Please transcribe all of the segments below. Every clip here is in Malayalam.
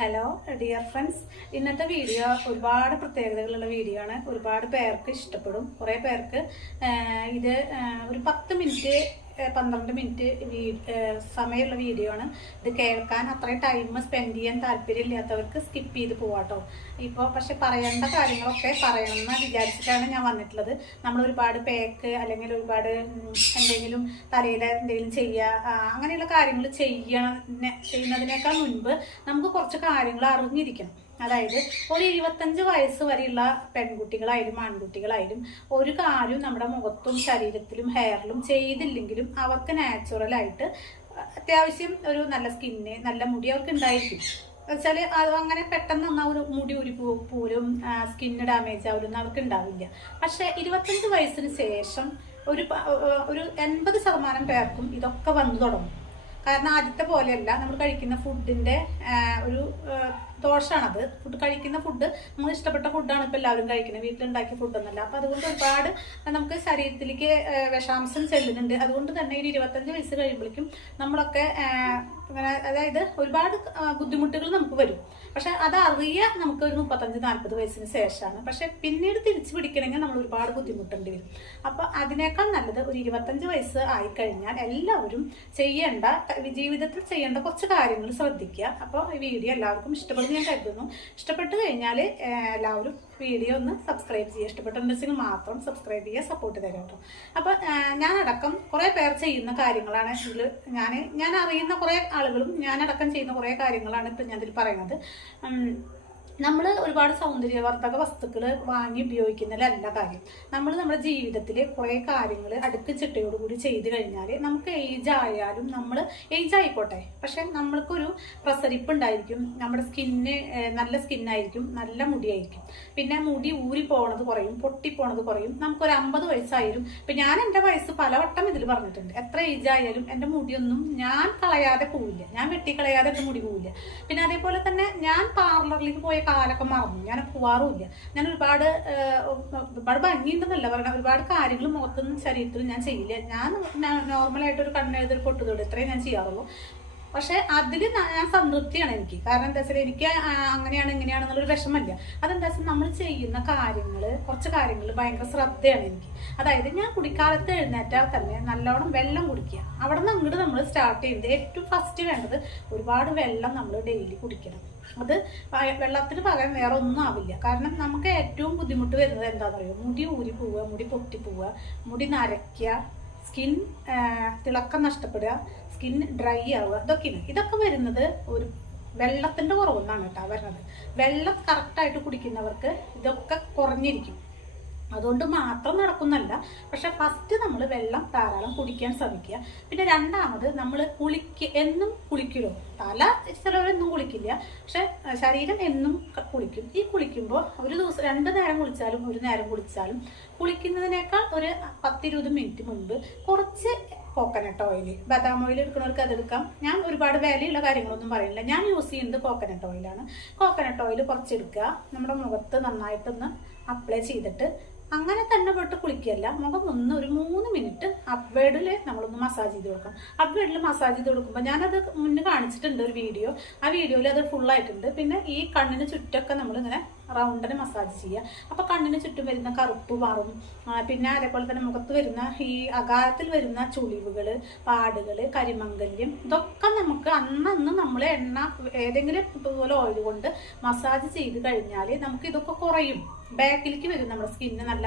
ഹലോ ഡിയർ ഫ്രണ്ട്സ്, ഇന്നത്തെ വീഡിയോ ഒരുപാട് പ്രത്യേകതകളുള്ള വീഡിയോ ആണ്. ഒരുപാട് പേർക്ക് ഇഷ്ടപ്പെടും. കുറേ പേർക്ക് ഇത് ഒരു 10 മിനിറ്റ് 12 മിനിറ്റ് സമയമുള്ള വീഡിയോ ആണ്. ഇത് കേൾക്കാൻ അത്രയും ടൈം സ്പെൻഡ് ചെയ്യാൻ താല്പര്യമില്ലാത്തവർക്ക് സ്കിപ്പ് ചെയ്ത് പോവാട്ടോ. ഇപ്പോൾ പക്ഷെ പറയേണ്ട കാര്യങ്ങളൊക്കെ പറയണമെന്ന് വിചാരിച്ചിട്ടാണ് ഞാൻ വന്നിട്ടുള്ളത്. നമ്മൾ ഒരുപാട് പേക്ക് അല്ലെങ്കിൽ ഒരുപാട് എന്തെങ്കിലും തലയിൽ എന്തെങ്കിലും ചെയ്യുക അങ്ങനെയുള്ള കാര്യങ്ങൾ ചെയ്യുന്നതിനേക്കാൾ മുൻപ് നമുക്ക് കുറച്ച് കാര്യങ്ങൾ അറിഞ്ഞിരിക്കണം. അതായത് ഒരു 25 വയസ്സ് വരെയുള്ള പെൺകുട്ടികളായാലും ആൺകുട്ടികളായാലും ഒരു കാര്യം നമ്മുടെ മുഖത്തും ശരീരത്തിലും ഹെയറിലും ചെയ്തില്ലെങ്കിലും അവർക്ക് നാച്ചുറലായിട്ട് അത്യാവശ്യം ഒരു നല്ല സ്കിന്ന് നല്ല മുടി അവർക്ക് ഉണ്ടായിരിക്കും. വെച്ചാൽ അത് അങ്ങനെ പെട്ടെന്ന് ഒരു മുടി പോലും സ്കിന്ന് ഡാമേജ് ആവുമെന്ന് അവർക്ക് ഉണ്ടാവില്ല. പക്ഷെ 25 വയസ്സിന് ശേഷം ഒരു 80% പേർക്കും ഇതൊക്കെ വന്നു തുടങ്ങും. കാരണം ആദ്യത്തെ പോലെയല്ല, നമ്മൾ കഴിക്കുന്ന ഫുഡിന്റെ ഒരു ദോഷമാണത്. കഴിക്കുന്ന ഫുഡ് നമ്മൾ ഇഷ്ടപ്പെട്ട ഫുഡാണ് ഇപ്പം എല്ലാവരും കഴിക്കുന്നത്, വീട്ടിലുണ്ടാക്കിയ ഫുഡൊന്നുമല്ല. അപ്പം അതുകൊണ്ട് ഒരുപാട് നമുക്ക് ശരീരത്തിലേക്ക് വിഷാംശം ചെല്ലുന്നുണ്ട്. അതുകൊണ്ട് തന്നെ ഒരു 25 വയസ്സ് കഴിയുമ്പോഴേക്കും നമ്മളൊക്കെ ഇങ്ങനെ അതായത് ഒരുപാട് ബുദ്ധിമുട്ടുകൾ നമുക്ക് വരും. പക്ഷെ അതറിയാൻ നമുക്ക് ഒരു 35-40 വയസ്സിന് ശേഷമാണ്. പക്ഷെ പിന്നീട് തിരിച്ചു പിടിക്കണമെങ്കിൽ നമ്മൾ ഒരുപാട് ബുദ്ധിമുട്ടേണ്ടി വരും. അപ്പൊ അതിനേക്കാൾ നല്ലത് ഒരു 25 വയസ്സ് ആയിക്കഴിഞ്ഞാൽ എല്ലാവരും ജീവിതത്തിൽ ചെയ്യേണ്ട കുറച്ച് കാര്യങ്ങൾ ശ്രദ്ധിക്കുക. അപ്പോൾ ഈ വീഡിയോ എല്ലാവർക്കും ഇഷ്ടപ്പെടും ഞാൻ കരുതുന്നു. ഇഷ്ടപ്പെട്ട് കഴിഞ്ഞാൽ എല്ലാവരും വീഡിയോ ഒന്ന് സബ്സ്ക്രൈബ് ചെയ്യുക. ഇഷ്ടപ്പെട്ടുണ്ടെങ്കിൽ മാത്രം സബ്സ്ക്രൈബ് ചെയ്യുക, സപ്പോർട്ട് തരാം കേട്ടോ. അപ്പോൾ ഞാനടക്കം കുറേ പേർ ചെയ്യുന്ന കാര്യങ്ങളാണ് ഇതിൽ ഞാൻ അറിയുന്ന കുറേ ആളുകളും ഞാനടക്കം ചെയ്യുന്ന കുറേ കാര്യങ്ങളാണ് ഇപ്പം ഞാനിതിൽ പറയുന്നത്. നമ്മൾ ഒരുപാട് സൗന്ദര്യവർദ്ധക വസ്തുക്കൾ വാങ്ങി ഉപയോഗിക്കുന്നതിലല്ല കാര്യം. നമ്മൾ നമ്മുടെ ജീവിതത്തിൽ കുറേ കാര്യങ്ങൾ അടുക്ക് ചിട്ടയോടുകൂടി ചെയ്ത് കഴിഞ്ഞാൽ നമുക്ക് ഏജ് ആയാലും ഏജ് ആയിക്കോട്ടെ, പക്ഷെ നമ്മൾക്കൊരു പ്രസരിപ്പ് ഉണ്ടായിരിക്കും. നമ്മുടെ സ്കിന്ന് നല്ല സ്കിന്നായിരിക്കും, നല്ല മുടിയായിരിക്കും. പിന്നെ മുടി ഊരി പോണത് കുറയും, പൊട്ടിപ്പോണത് കുറയും. നമുക്കൊരു 50 വയസ്സായാലും ഇപ്പം ഞാൻ എൻ്റെ വയസ്സ് പലവട്ടം ഇതിൽ പറഞ്ഞിട്ടുണ്ട്. എത്ര ഏജ് ആയാലും എൻ്റെ മുടിയൊന്നും ഞാൻ കളയാതെ പോവില്ല, ഞാൻ വെട്ടിക്കളയാതെ എൻ്റെ മുടി പോവില്ല. പിന്നെ അതേപോലെ തന്നെ ഞാൻ പാർലറിലേക്ക് പോയ കാലൊക്കെ മറന്നു, ഞാൻ പോവാറുമില്ല. ഞാൻ ഒരുപാട് ഭംഗിയുണ്ടെന്നല്ല പറയണ, ഒരുപാട് കാര്യങ്ങൾ മുഖത്തും ശരീരത്തിലും ഞാൻ ചെയ്യില്ല. ഞാൻ നോർമലായിട്ടൊരു കണ്ണെഴുതൊരു പൊട്ടുതോട് ഇത്രയും ഞാൻ ചെയ്യാറുള്ളൂ. പക്ഷെ അതിൽ ഞാൻ സംതൃപ്തിയാണ് എനിക്ക്. കാരണം എന്താ വെച്ചാൽ എനിക്ക് അങ്ങനെയാണ് ഇങ്ങനെയാണെന്നുള്ളൊരു വിഷമല്ല. അതെന്താ വെച്ചാൽ നമ്മൾ ചെയ്യുന്ന കുറച്ച് കാര്യങ്ങൾ ഭയങ്കര ശ്രദ്ധയാണ് എനിക്ക്. അതായത് ഞാൻ കുടിക്കാലത്ത് എഴുന്നേറ്റാൽ തന്നെ നല്ലോണം വെള്ളം കുടിക്കുക. അവിടെ നിന്ന് അങ്ങോട്ട് നമ്മൾ സ്റ്റാർട്ട് ചെയ്യുന്നത് ഏറ്റവും ഫസ്റ്റ് വേണ്ടത് ഒരുപാട് വെള്ളം നമ്മൾ ഡെയിലി കുടിക്കണം. അത് വെള്ളത്തിന് പകരം വേറെ ഒന്നും ആവില്ല. കാരണം നമുക്ക് ഏറ്റവും ബുദ്ധിമുട്ട് വരുന്നത് എന്താണെന്ന് പറയുക, മുടി ഊരി പോവുക, മുടി പൊട്ടി പോവുക, മുടി നരയ്ക്കുക, സ്കിൻ തിളക്കം നഷ്ടപ്പെടുക, സ്കിൻ ഡ്രൈ ആവുക, ഇതൊക്കെ വരുന്നത് ഒരു വെള്ളത്തിന്റെ കുറവൊന്നാണ് കേട്ടോ വരുന്നത്. വെള്ളം കറക്റ്റായിട്ട് കുടിക്കുന്നവർക്ക് ഇതൊക്കെ കുറഞ്ഞിരിക്കും. അതുകൊണ്ട് മാത്രം നടക്കുന്നല്ല. പക്ഷെ ഫസ്റ്റ് നമ്മൾ വെള്ളം ധാരാളം കുടിക്കാൻ ശ്രമിക്കുക. പിന്നെ രണ്ടാമത് നമ്മൾ എന്നും കുളിക്കുമല്ലോ. തല ചിലവരെന്നും കുളിക്കില്ല, പക്ഷെ ശരീരം എന്നും കുളിക്കും. ഈ കുളിക്കുമ്പോൾ ഒരു ദിവസം 2 നേരം കുളിച്ചാലും 1 നേരം കുളിച്ചാലും കുളിക്കുന്നതിനേക്കാൾ ഒരു 10-20 മിനിറ്റ് മുൻപ് കുറച്ച് കോക്കനട്ട് ഓയിൽ, ബദാം ഓയിൽ എടുക്കുന്നവർക്ക് അതെടുക്കാം. ഞാൻ ഒരുപാട് വിലയുള്ള കാര്യങ്ങളൊന്നും പറയുന്നില്ല. ഞാൻ യൂസ് ചെയ്യുന്നത് കോക്കനട്ട് ഓയിലാണ്. കോക്കനട്ട് ഓയിൽ കുറച്ചെടുക്കുക, നമ്മുടെ മുഖത്ത് നന്നായിട്ടൊന്ന് അപ്ലൈ ചെയ്തിട്ട് അങ്ങനെ തന്നെ പോയിട്ട് കുളിക്കുകയല്ല, മുഖം ഒരു 3 മിനിറ്റ് അപ്വേഡിൽ നമ്മളൊന്ന് മസാജ് ചെയ്ത് കൊടുക്കണം. അപ്വേഡിൽ മസാജ് ചെയ്ത് കൊടുക്കുമ്പോൾ ഞാനത് മുന്നേ കാണിച്ചിട്ടുണ്ട് ഒരു വീഡിയോ. ആ വീഡിയോയിൽ അത് ഫുള്ളായിട്ടുണ്ട്. പിന്നെ ഈ കണ്ണിന് ചുറ്റൊക്കെ നമ്മളിങ്ങനെ റൗണ്ടിന് മസാജ് ചെയ്യുക. അപ്പോൾ കണ്ണിന് ചുറ്റും വരുന്ന കറുപ്പ് മാറും. പിന്നെ അതേപോലെ തന്നെ മുഖത്ത് വരുന്ന ഈ അകാലത്തിൽ വരുന്ന ചുളിവുകൾ, പാടുകൾ, കരിമംഗല്യം, ഇതൊക്കെ നമുക്ക് അന്ന് നമ്മൾ ഏതെങ്കിലും ഇതുപോലെ ഓയിൽ കൊണ്ട് മസാജ് ചെയ്ത് കഴിഞ്ഞാൽ നമുക്ക് ഇതൊക്കെ കുറയും. ബാക്കിലേക്ക് വരും. നമ്മുടെ സ്കിന്ന് നല്ല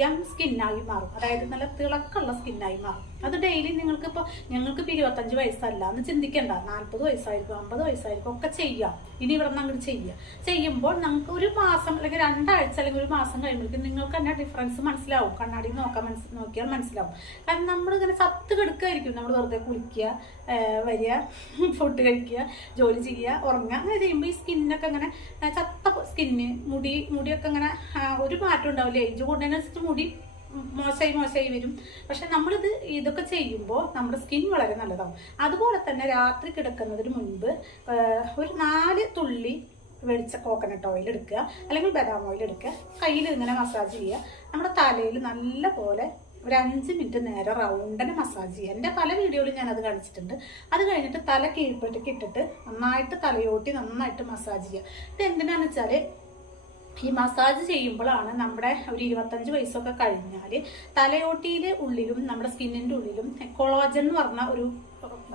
യങ് സ്കിന്നായി മാറും. അതായത് നല്ല തിളക്കമുള്ള സ്കിന്നായി മാറും. അത് ഡെയിലി ഞങ്ങൾക്ക് 25 വയസ്സല്ല എന്ന് ചിന്തിക്കേണ്ട. 40 വയസ്സായിരിക്കും, 50 വയസ്സായിരിക്കും ഒക്കെ ചെയ്യാം. ഇനി ഇവിടെ നിന്ന് അങ്ങോട്ട് ചെയ്യുമ്പോൾ നമുക്ക് ഒരു മാസം അല്ലെങ്കിൽ 2 ആഴ്ച അല്ലെങ്കിൽ ഒരു മാസം കഴിയുമ്പോഴേക്കും നിങ്ങൾക്ക് തന്നെ ഡിഫറൻസ് മനസ്സിലാവും. കണ്ണാടി നോക്കിയാൽ മനസ്സിലാവും. കാരണം നമ്മളിങ്ങനെ ചത്ത് കിടക്കുകയായിരിക്കും. നമ്മൾ വെറുതെ കുളിക്കുക, വരിക, ഫുഡ് കഴിക്കുക, ജോലി ചെയ്യുക, ഉറങ്ങുക, അങ്ങനെ ചെയ്യുമ്പോൾ ഈ സ്കിന്നൊക്കെ ഇങ്ങനെ ചത്ത സ്കിന്ന്, മുടിയൊക്കെ ഇങ്ങനെ ഒരു മാറ്റം ഉണ്ടാവില്ല. ഏജ് കൂടുന്നതിനനുസരിച്ച് മുടി മോശമായി വരും. പക്ഷെ ഇതൊക്കെ ചെയ്യുമ്പോൾ നമ്മുടെ സ്കിൻ വളരെ നല്ലതാവും. അതുപോലെ തന്നെ രാത്രി കിടക്കുന്നതിന് മുൻപ് ഒരു 4 തുള്ളി കോക്കനട്ട് ഓയിൽ എടുക്കുക, അല്ലെങ്കിൽ ബദാം ഓയിൽ എടുക്കുക, കയ്യിൽ ഇങ്ങനെ മസാജ് ചെയ്യുക. നമ്മുടെ തലയിൽ നല്ല പോലെ ഒരു 5 മിനിറ്റ് നേരം റൗണ്ടിന് മസാജ് ചെയ്യുക. എൻ്റെ പല വീഡിയോയിലും ഞാനത് കാണിച്ചിട്ടുണ്ട്. അത് കഴിഞ്ഞിട്ട് തല കീഴ്പോട്ടേക്ക് ഇട്ടിട്ട് നന്നായിട്ട് തലയോട്ടി നന്നായിട്ട് മസാജ് ചെയ്യുക. ഇത് എന്തിനാന്ന് വെച്ചാൽ ഈ മസാജ് ചെയ്യുമ്പോഴാണ് നമ്മുടെ ഒരു 25 വയസ്സൊക്കെ കഴിഞ്ഞാൽ തലയോട്ടിയിലെ ഉള്ളിലും നമ്മുടെ സ്കിന്നിൻ്റെ ഉള്ളിലും കൊളോജൻ എന്ന് പറഞ്ഞ ഒരു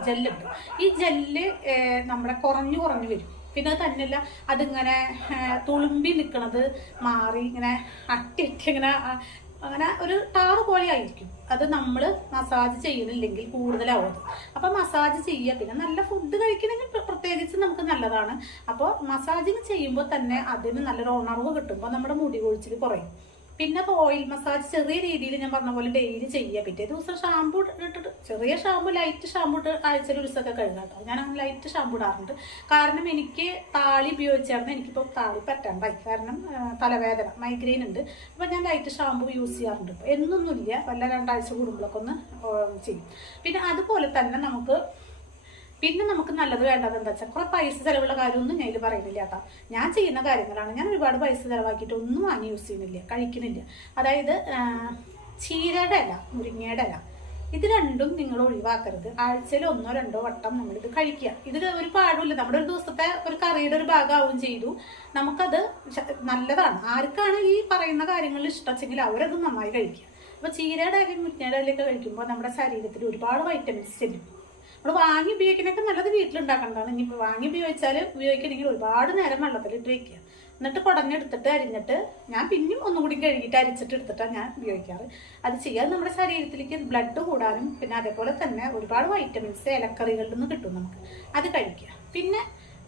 ജെല്ലുണ്ട്. ഈ ജെല്ല് നമ്മുടെ കുറഞ്ഞു വരും. പിന്നെ അത് തന്നെയല്ല, അതിങ്ങനെ തുളുമ്പി നിൽക്കണത് മാറി ഇങ്ങനെ അട്ടി ഇങ്ങനെ അങ്ങനെ ഒരു ടാറ് പോലെ ആയിരിക്കും. അത് നമ്മൾ മസാജ് ചെയ്യുന്നില്ലെങ്കിൽ കൂടുതലാവും. അപ്പോൾ മസാജ് ചെയ്യുക. പിന്നെ നല്ല ഫുഡ് കഴിക്കണമെങ്കിൽ പ്രത്യേകിച്ച് നമുക്ക് നല്ലതാണ്. അപ്പോൾ മസാജിങ് ചെയ്യുമ്പോൾ തന്നെ അതിന് നല്ലൊരു ഉണർവ് കിട്ടുമ്പോൾ നമ്മുടെ മുടി കൊഴിച്ചിൽ കുറയും. പിന്നെ ഓയിൽ മസാജ് ചെറിയ രീതിയിൽ ഞാൻ പറഞ്ഞ പോലെ ഡെയിലി ചെയ്യുക. പിറ്റേ ദിവസം ഷാമ്പു ഇട്ടിട്ട് ചെറിയ ഷാമ്പു, ലൈറ്റ് ഷാമ്പു ഇട്ട് ആഴ്ചയിൽ ഒരു ദിവസമൊക്കെ കഴുകാം കേട്ടോ. ഞാൻ അങ്ങനെ ലൈറ്റ് ഷാമ്പു ഇടാറുണ്ട്. കാരണം എനിക്ക് താളി ഉപയോഗിച്ചായിരുന്നു എനിക്കിപ്പോൾ താളി പറ്റാണ്ടായി. കാരണം തലവേദന, മൈഗ്രെയിൻ ഉണ്ട്. അപ്പോൾ ഞാൻ ലൈറ്റ് ഷാമ്പു യൂസ് ചെയ്യാറുണ്ട്. ഇപ്പോൾ എന്നൊന്നുമില്ല, വല്ല 2 ആഴ്ച കൂടുമ്പോഴൊക്കെ ഒന്ന് ചെയ്യും. പിന്നെ അതുപോലെ തന്നെ നമുക്ക് നല്ലത് വേണ്ടത് എന്താ വെച്ചാൽ കുറെ പൈസ ചിലവുള്ള കാര്യമൊന്നും ഞാൻ ഇതിൽ പറയുന്നില്ല കേട്ടോ. ഞാൻ ചെയ്യുന്ന കാര്യങ്ങളാണ്. ഞാൻ ഒരുപാട് പൈസ ചിലവാക്കിയിട്ട് ഒന്നും വാങ്ങി യൂസ് ചെയ്യുന്നില്ല, കഴിക്കുന്നില്ല. അതായത് ചീരയുടെ ഇല, മുരിങ്ങയുടെ ഇല, ഇത് രണ്ടും നിങ്ങൾ ഒഴിവാക്കരുത്. ആഴ്ചയിൽ 1-2 വട്ടം നമ്മളിത് കഴിക്കുക. ഇതിൽ ഒരു പാടുമില്ല. നമ്മുടെ ഒരു ദിവസത്തെ ഒരു കറിയുടെ ഒരു ഭാഗമാവും ചെയ്തു. നമുക്കത് നല്ലതാണ്. ആർക്കാണ് ഈ പറയുന്ന കാര്യങ്ങളിൽ ഇഷ്ടമെങ്കിൽ അവരത് നന്നായി കഴിക്കുക. അപ്പോൾ ചീരയുടെ ഇലയും മുരിങ്ങയുടെ ഇലയൊക്കെ കഴിക്കുമ്പോൾ നമ്മുടെ ശരീരത്തിൽ ഒരുപാട് വൈറ്റമിൻസ് ചെല്ലും. നമ്മൾ വാങ്ങി ഉപയോഗിക്കുന്നതൊക്കെ നല്ലത് വീട്ടിലുണ്ടാക്കേണ്ടതാണ്. ഇനി വാങ്ങി ഉപയോഗിക്കണമെങ്കിൽ ഒരുപാട് നേരം വെള്ളത്തിലിട്ട് വെക്കുക. എന്നിട്ട് കുടഞ്ഞെടുത്തിട്ട് അരിഞ്ഞിട്ട് ഞാൻ പിന്നെയും ഒന്നുകൂടി കഴുകിയിട്ട് അരിച്ചിട്ട് എടുത്തിട്ടാണ് ഞാൻ ഉപയോഗിക്കാറ്. അത് ചെയ്യാതെ നമ്മുടെ ശരീരത്തിലേക്ക് ബ്ലഡ് കൂടാനും പിന്നെ അതേപോലെ തന്നെ ഒരുപാട് വൈറ്റമിൻസ് ഇലക്കറികളിൽ നിന്ന് കിട്ടും നമുക്ക്. അത് കഴിക്കുക. പിന്നെ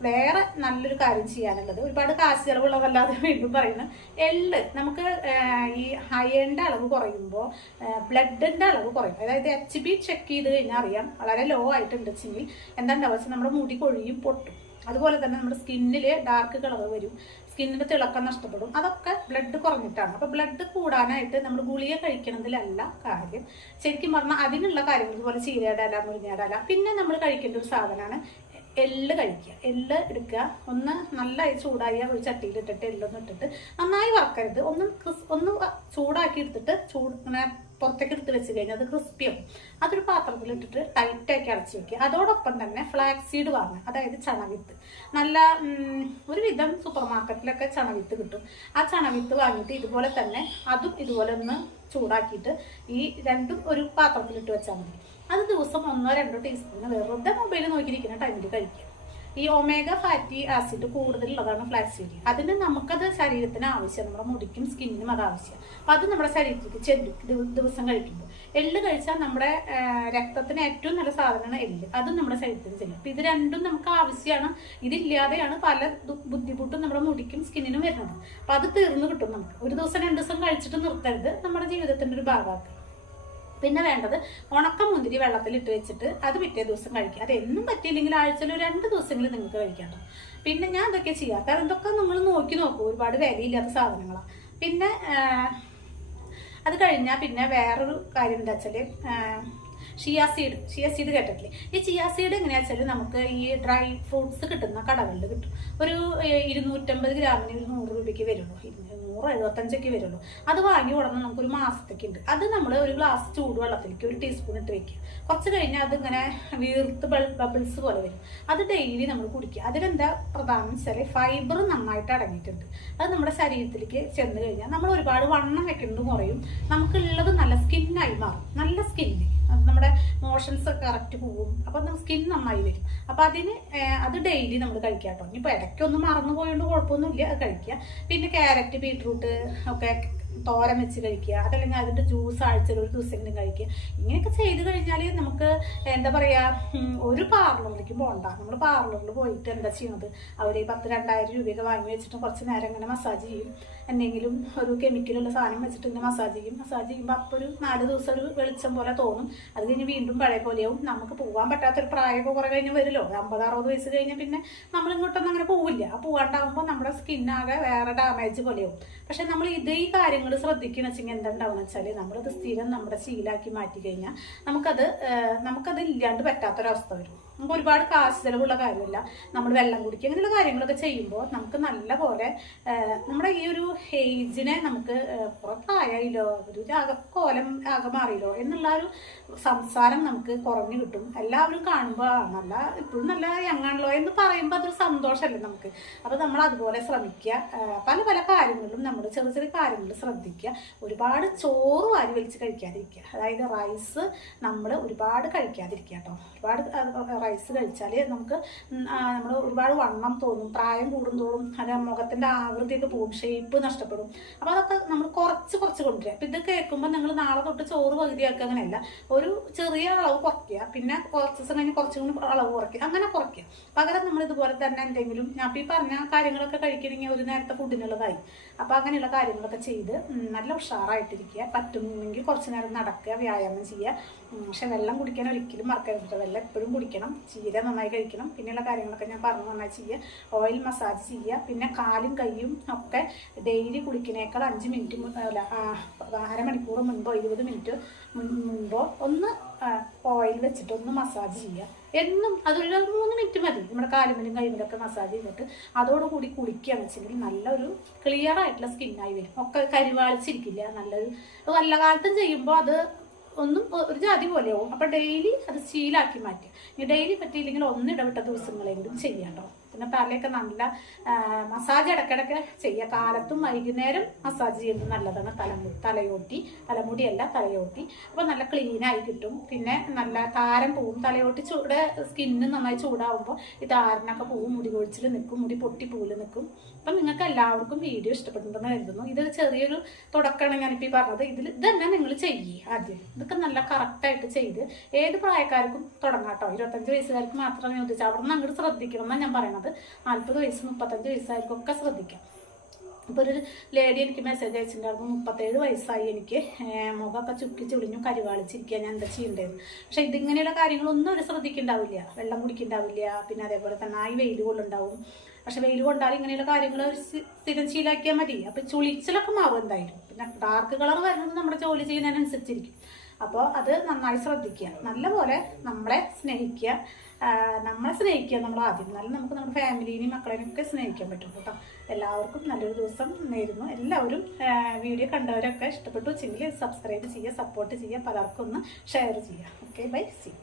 വേറെ നല്ലൊരു കാര്യം ചെയ്യാനുള്ളത്, ഒരുപാട് കാശ് ചിലവുള്ളതല്ലാതെ വീണ്ടും പറയുന്നത്, എള്ള്. നമുക്ക് ഈ അയണിൻ്റെ അളവ് കുറയുമ്പോൾ ബ്ലഡിൻ്റെ അളവ് കുറയും. അതായത് HB ചെക്ക് ചെയ്ത് കഴിഞ്ഞാൽ അറിയാം വളരെ ലോ ആയിട്ടുണ്ടെങ്കിൽ എന്താണ്ടാവുക വെച്ചാൽ നമ്മുടെ മുടി കൊഴിയും, പൊട്ടും. അതുപോലെ തന്നെ നമ്മുടെ സ്കിന്നിൽ ഡാർക്ക് കളർ വരും, സ്കിന്നിൻ്റെ തിളക്കം നഷ്ടപ്പെടും. അതൊക്കെ ബ്ലഡ് കുറഞ്ഞിട്ടാണ്. അപ്പോൾ ബ്ലഡ് കൂടാനായിട്ട് നമ്മൾ ഗുളിക കഴിക്കണതിലല്ല കാര്യം. ശരിക്കും പറഞ്ഞാൽ അതിനുള്ള കാര്യങ്ങൾ ഇതുപോലെ ചീരയുടെ ഇല, മുരിങ്ങയുടെ ഇല. പിന്നെ നമ്മൾ കഴിക്കേണ്ട ഒരു സാധനമാണ് എള്ള് കഴിക്കുക. എള്ള് എടുക്കുക, ഒന്ന് നല്ല ചൂടായ ഒരു ചട്ടിയിലിട്ടിട്ട് എള്ളൊന്നും ഇട്ടിട്ട് നന്നായി വറക്കരുത്. ഒന്ന് ചൂടാക്കി എടുത്തിട്ട് ഇങ്ങനെ പുറത്തേക്ക് എടുത്ത് വെച്ച് കഴിഞ്ഞാൽ അത് ക്രിസ്പിയാവും. അതൊരു പാത്രത്തിലിട്ടിട്ട് ടൈറ്റാക്കി അടച്ചു വെക്കുക. അതോടൊപ്പം തന്നെ ഫ്ലാക്സ് സീഡ് വാങ്ങുക, അതായത് ചണവിത്ത്. നല്ല ഒരുവിധം സൂപ്പർ മാർക്കറ്റിലൊക്കെ ചണവിത്ത് കിട്ടും. ആ ചണവിത്ത് വാങ്ങിയിട്ട് ഇതുപോലെ തന്നെ അതും ഇതുപോലെ ഒന്ന് ചൂടാക്കിയിട്ട് ഈ രണ്ടും ഒരു പാത്രത്തിലിട്ട് വെച്ചാൽ മതി. അത് ദിവസം 1-2 ടീസ്പൂൺ വെറുതെ മൊബൈൽ നോക്കിയിരിക്കുന്ന ടൈമിൽ കഴിക്കുക. ഈ ഒമേഗ ഫാറ്റി ആസിഡ് കൂടുതലുള്ളതാണ് ഫ്ലാക്സ് സീഡ്. അതിന് നമുക്കത് ശരീരത്തിന് ആവശ്യം, നമ്മുടെ മുടിക്കും സ്കിന്നിനും അത് ആവശ്യം. അപ്പം അത് നമ്മുടെ ശരീരത്തിലേക്ക് ചെല്ലും ദിവസം കഴിക്കുമ്പോൾ. എള്ള് കഴിച്ചാൽ നമ്മുടെ രക്തത്തിന് ഏറ്റവും നല്ല സാധനമാണ് എള്ള്. അതും നമ്മുടെ ശരീരത്തിന് ചെല്ലും. അപ്പം ഇത് രണ്ടും നമുക്ക് ആവശ്യമാണ്. ഇതില്ലാതെയാണ് പല ബുദ്ധിമുട്ടും നമ്മുടെ മുടിക്കും സ്കിന്നിനും വരുന്നത്. അപ്പം അത് തീർന്നു കിട്ടും നമുക്ക്. ഒരു ദിവസം 2 ദിവസം കഴിച്ചിട്ട് നിർത്തരുത്, നമ്മുടെ ജീവിതത്തിൻ്റെ ഒരു ഭാഗമാക്കുക. പിന്നെ വേണ്ടത് ഉണക്കമുന്തിരി വെള്ളത്തിലിട്ട് വെച്ചിട്ട് അത് പിറ്റേ ദിവസം കഴിക്കുക. അത് എന്നും പറ്റിയില്ലെങ്കിൽ ആഴ്ചയിൽ 2 ദിവസമെങ്കിലും നിങ്ങൾക്ക് കഴിക്കാം. പിന്നെ ഞാൻ ഇതൊക്കെ ചെയ്യാം. കാരണം ഇതൊക്കെ നിങ്ങൾ നോക്കൂ, ഒരുപാട് വിലയില്ലാത്ത സാധനങ്ങളാണ്. പിന്നെ അത് കഴിഞ്ഞാൽ പിന്നെ വേറൊരു കാര്യം എന്താ വെച്ചാൽ ഷിയ സീഡ് കേട്ടിട്ടില്ലേ? ഈ ചിയ സീഡ് എങ്ങനെയാ വെച്ചാൽ നമുക്ക് ഈ ഡ്രൈ ഫ്രൂട്ട്സ് കിട്ടുന്ന കടകളിൽ കിട്ടും. ഒരു 250 ഗ്രാമിന് 100 രൂപയ്ക്ക് വരുള്ളൂ, 175 വരുള്ളൂ. അത് വാങ്ങി ഉടനെ നമുക്കൊരു മാസത്തേക്ക് ഉണ്ട്. അത് നമ്മൾ ഒരു ഗ്ലാസ് ചൂടുവെള്ളത്തിലേക്ക് 1 ടീസ്പൂൺ ഇട്ട് വെക്കുക. കുറച്ച് കഴിഞ്ഞാൽ അതിങ്ങനെ വീർത്ത് ബബിൾസ് പോലെ വരും. അത് ഡെയിലി നമ്മൾ കുടിക്കുക. അതിലെന്താ പ്രധാനം വെച്ചാൽ ഫൈബർ നന്നായിട്ട് അടങ്ങിയിട്ടുണ്ട്. അത് നമ്മുടെ ശരീരത്തിലേക്ക് ചെന്ന് കഴിഞ്ഞാൽ നമ്മൾ ഒരുപാട് വണ്ണം വെക്കുന്നത് കുറയും. നമുക്കുള്ളത് നല്ല സ്കിന്നായി മാറും. നല്ല സ്കിന്ന് നമ്മുടെ മോഷൻസ് ഒക്കെ കറക്റ്റ് പോവും. അപ്പം സ്കിൻ നന്നായി വരും. അപ്പം അത് ഡെയിലി നമ്മൾ കഴിക്കുക കേട്ടോ. ഇനിയിപ്പോൾ ഇടയ്ക്കൊന്നും മറന്നു പോയോണ്ട് കുഴപ്പമൊന്നുമില്ല, അത് കഴിക്കുക. പിന്നെ ക്യാരറ്റ്, ബീട്രൂട്ട് ഒക്കെ തോരൻ വെച്ച് കഴിക്കുക. അതല്ലെങ്കിൽ അതിൻ്റെ ജ്യൂസ് ആഴ്ചയിൽ 1 ദിവസമെങ്കിലും കഴിക്കുക. ഇങ്ങനെയൊക്കെ ചെയ്ത് കഴിഞ്ഞാൽ നമുക്ക് എന്താ പറയുക, ഒരു പാർലറിലേക്ക് പോകണ്ട. നമ്മൾ പാർലറിൽ പോയിട്ട് എന്താ ചെയ്യുന്നത്, അവർ 10-2000 രൂപയൊക്കെ വാങ്ങി വെച്ചിട്ട് കുറച്ച് നേരം ഇങ്ങനെ മസാജ് ചെയ്യും. എന്തെങ്കിലും ഒരു കെമിക്കലുള്ള സാധനം വെച്ചിട്ട് ഇങ്ങനെ മസാജ് ചെയ്യുമ്പോൾ അപ്പോൾ ഒരു 4 ദിവസം ഒരു വെളിച്ചം പോലെ തോന്നും. അത് കഴിഞ്ഞ് വീണ്ടും പഴയ പോലെയാവും. നമുക്ക് പോകാൻ പറ്റാത്തൊരു പ്രായമൊക്കെ കുറേ കഴിഞ്ഞ് വരുമല്ലോ. 50-60 വയസ്സ് കഴിഞ്ഞാൽ പിന്നെ നമ്മളിങ്ങോട്ടൊന്നും അങ്ങനെ പോവില്ല. ആ പോകാണ്ടാവുമ്പോൾ നമ്മുടെ സ്കിന്നാകെ വേറെ ഡാമേജ് പോലെയാവും. പക്ഷെ നമ്മൾ ഈ കാര്യങ്ങൾ ശ്രദ്ധിക്കുന്ന വെച്ചെങ്കിൽ എന്തുണ്ടാവുന്ന വെച്ചാൽ നമ്മളത് സ്ഥിരം നമ്മുടെ ശീലാക്കി മാറ്റി കഴിഞ്ഞാൽ നമുക്കത് ഇല്ലാണ്ട് പറ്റാത്തൊരവസ്ഥ വരും. നമുക്ക് ഒരുപാട് കാശ് ചിലവുള്ള കാര്യമല്ല. നമ്മൾ വെള്ളം കുടിക്കുക അങ്ങനെയുള്ള കാര്യങ്ങളൊക്കെ ചെയ്യുമ്പോൾ നമുക്ക് നല്ല പോലെ നമ്മുടെ ഈ ഒരു ഏജിനെ നമുക്ക് പുറത്തായാലോ ഒരു കോലം ആകെ മാറിയല്ലോ എന്നുള്ള ഒരു സംസാരം നമുക്ക് കുറഞ്ഞു കിട്ടും. എല്ലാവരും കാണുമ്പോൾ നല്ല ഇപ്പോഴും നല്ല യങ്ങാണല്ലോ എന്ന് പറയുമ്പോൾ അതൊരു സന്തോഷമല്ലേ നമുക്ക്. അപ്പോൾ നമ്മൾ അതുപോലെ ശ്രമിക്കുക. പല പല കാര്യങ്ങളിലും നമ്മൾ ചെറിയ ചെറിയ കാര്യങ്ങൾ ശ്രദ്ധിക്കുക. ഒരുപാട് ചോറ് വാരി വലിച്ച് കഴിക്കാതിരിക്കുക. അതായത് റൈസ് നമ്മൾ ഒരുപാട് കഴിക്കാതിരിക്കുക കേട്ടോ. ഒരുപാട് റൈസ് കഴിച്ചാൽ നമുക്ക് നമ്മൾ ഒരുപാട് വണ്ണം തോന്നും. പ്രായം കൂടുന്തോറും അത് മുഖത്തിൻ്റെ ആകൃതിയൊക്കെ പോകും, ഷേപ്പ് നഷ്ടപ്പെടും. അപ്പോൾ അതൊക്കെ നമ്മൾ കുറച്ച് കൊണ്ടുവരിക. അപ്പം ഇത് കേൾക്കുമ്പോൾ നിങ്ങൾ നാളെ തൊട്ട് ചോറ് പകുതിയാക്കുക അങ്ങനെയല്ല, ഒരു ചെറിയ അളവ് കുറയ്ക്കുക, പിന്നെ കുറച്ച് ദിവസം കഴിഞ്ഞ് കുറച്ചും കൂടി അളവ് കുറയ്ക്കുക, അങ്ങനെ കുറയ്ക്കുക. പകരം നമ്മൾ ഇതുപോലെ തന്നെ എന്തെങ്കിലും ഞാൻ ഈ പറഞ്ഞ കാര്യങ്ങളൊക്കെ കഴിക്കണമെങ്കിൽ ഒരു നേരത്തെ ഫുഡിനുള്ളതായി. അപ്പോൾ അങ്ങനെയുള്ള കാര്യങ്ങളൊക്കെ ചെയ്ത് നല്ല ഉഷാറായിട്ടിരിക്കുക. പറ്റുമെങ്കിൽ കുറച്ച് നേരം നടക്കുക, വ്യായാമം ചെയ്യുക. പക്ഷെ വെള്ളം കുടിക്കാൻ ഒരിക്കലും മറക്കരുത്. വെള്ളം എപ്പോഴും കുടിക്കണം. ചീര നന്നായി കഴിക്കണം. പിന്നെയുള്ള കാര്യങ്ങളൊക്കെ ഞാൻ പറഞ്ഞു നന്നായി ചെയ്യുക. ഓയിൽ മസാജ് ചെയ്യുക. പിന്നെ കാലും കൈയും ഒക്കെ ഡെയിലി കുളിക്കുന്നേക്കാൾ 5 മിനിറ്റ് അല്ല അരമണിക്കൂർ മുൻപോ 20 മിനിറ്റ് മുൻപോ ഒന്ന് ഓയിൽ വെച്ചിട്ട് ഒന്ന് മസാജ് ചെയ്യുക. എന്നും അതൊരു 3 മിനിറ്റ് മതി. നമ്മുടെ കാലുമലും കൈമലൊക്കെ മസാജ് ചെയ്തിട്ട് അതോടുകൂടി കുളിക്കുകയാണെന്ന് വെച്ചെങ്കിൽ നല്ലൊരു ക്ലിയർ ആയിട്ടുള്ള സ്കിന്നായി വരും. ഒക്കെ കരിവാളിച്ചിരിക്കില്ല. നല്ല കാലത്തും ചെയ്യുമ്പോൾ അത് ഒന്നും ഒരു ജാതി പോലെയാവും. അപ്പോൾ ഡെയിലി അത് ശീലാക്കി മാറ്റുക. ഇനി ഡെയിലി പറ്റിയില്ലെങ്കിൽ ഇടവിട്ട ദിവസങ്ങളെങ്കിലും ചെയ്യാം കേട്ടോ. പിന്നെ തലയൊക്കെ നല്ല മസാജ് ഇടയ്ക്കിടയ്ക്ക് ചെയ്യുക. കാലത്തും വൈകുന്നേരം മസാജ് ചെയ്യുന്നത് നല്ലതാണ്. തലമുടിയല്ല തലയോട്ടി. അപ്പോൾ നല്ല ക്ലീനായി കിട്ടും. പിന്നെ നല്ല താരം പോവും. തലയോട്ടി സ്കിന്ന് നന്നായി ചൂടാവുമ്പോൾ ഈ താരനൊക്കെ പോവും. മുടി കൊഴിച്ചിൽ നിൽക്കും, മുടി പൊട്ടി പൂല് നിൽക്കും. അപ്പം നിങ്ങൾക്ക് എല്ലാവർക്കും വീഡിയോ ഇഷ്ടപ്പെട്ടിട്ടുണ്ടെന്ന് കരുതുന്നു. ഇത് ചെറിയൊരു തുടക്കമാണ് ഞാനിപ്പോൾ ഈ പറഞ്ഞത്. ഇതന്നെ നിങ്ങൾ ചെയ്യുക. ആദ്യം ഇതൊക്കെ നല്ല കറക്റ്റായിട്ട് ചെയ്ത് ഏത് പ്രായക്കാർക്കും തുടങ്ങാം കേട്ടോ. 25 വയസ്സുകാർക്ക് മാത്രമേ ഉദ്ദേശിച്ചു. അവിടെ നിന്ന് അങ്ങോട്ട് ശ്രദ്ധിക്കണം എന്നാണ് ഞാൻ പറയുന്നത്. 40 വയസ്സ് 35 വയസ്സായിരിക്കും ഒക്കെ ശ്രദ്ധിക്കാം. ഇപ്പോൾ ഒരു ലേഡി എനിക്ക് മെസ്സേജ് അയച്ചിട്ടുണ്ടായിരുന്നു, 37 വയസ്സായി, എനിക്ക് മുഖമൊക്കെ ചുക്കി ചുളിഞ്ഞു കരിവാളിച്ചിരിക്കുക, ഞാൻ എന്താ ചെയ്യേണ്ടതെന്ന്. പക്ഷെ ഇതിങ്ങനെയുള്ള കാര്യങ്ങളൊന്നും അവർ ശ്രദ്ധിക്കുന്നുണ്ടാവില്ല. വെള്ളം കുടിക്കുന്നുണ്ടാവില്ല. പിന്നെ അതേപോലെ തന്നെ ആയി വെയിൽ കൊള്ളുണ്ടാവും. പക്ഷെ വെയിൽ കൊണ്ടാൽ ഇങ്ങനെയുള്ള കാര്യങ്ങൾ സ്ഥിരം ശീലാക്കിയാൽ മതി. അപ്പം ചുളിച്ചിലൊക്കെ മാറും എന്തായാലും. പിന്നെ ഡാർക്ക് കളർ വരുന്നത് നമ്മുടെ ജോലി ചെയ്യുന്നതിനനുസരിച്ചിരിക്കും. അപ്പോൾ അത് നന്നായി ശ്രദ്ധിക്കുക. നല്ലപോലെ നമ്മളെ സ്നേഹിക്കുക. നമ്മൾ ആദ്യം എന്നാലും നമുക്ക് നമ്മുടെ ഫാമിലീനെയും മക്കളെയും ഒക്കെ സ്നേഹിക്കാൻ പറ്റും കേട്ടോ. എല്ലാവർക്കും നല്ലൊരു ദിവസം നേരുന്നു. എല്ലാവരും വീഡിയോ കണ്ടവരൊക്കെ ഇഷ്ടപ്പെട്ടു വെച്ചെങ്കിൽ സബ്സ്ക്രൈബ് ചെയ്യുക, സപ്പോർട്ട് ചെയ്യുക, പലർക്കും ഒന്ന് ഷെയർ ചെയ്യുക. Okay, bye, C.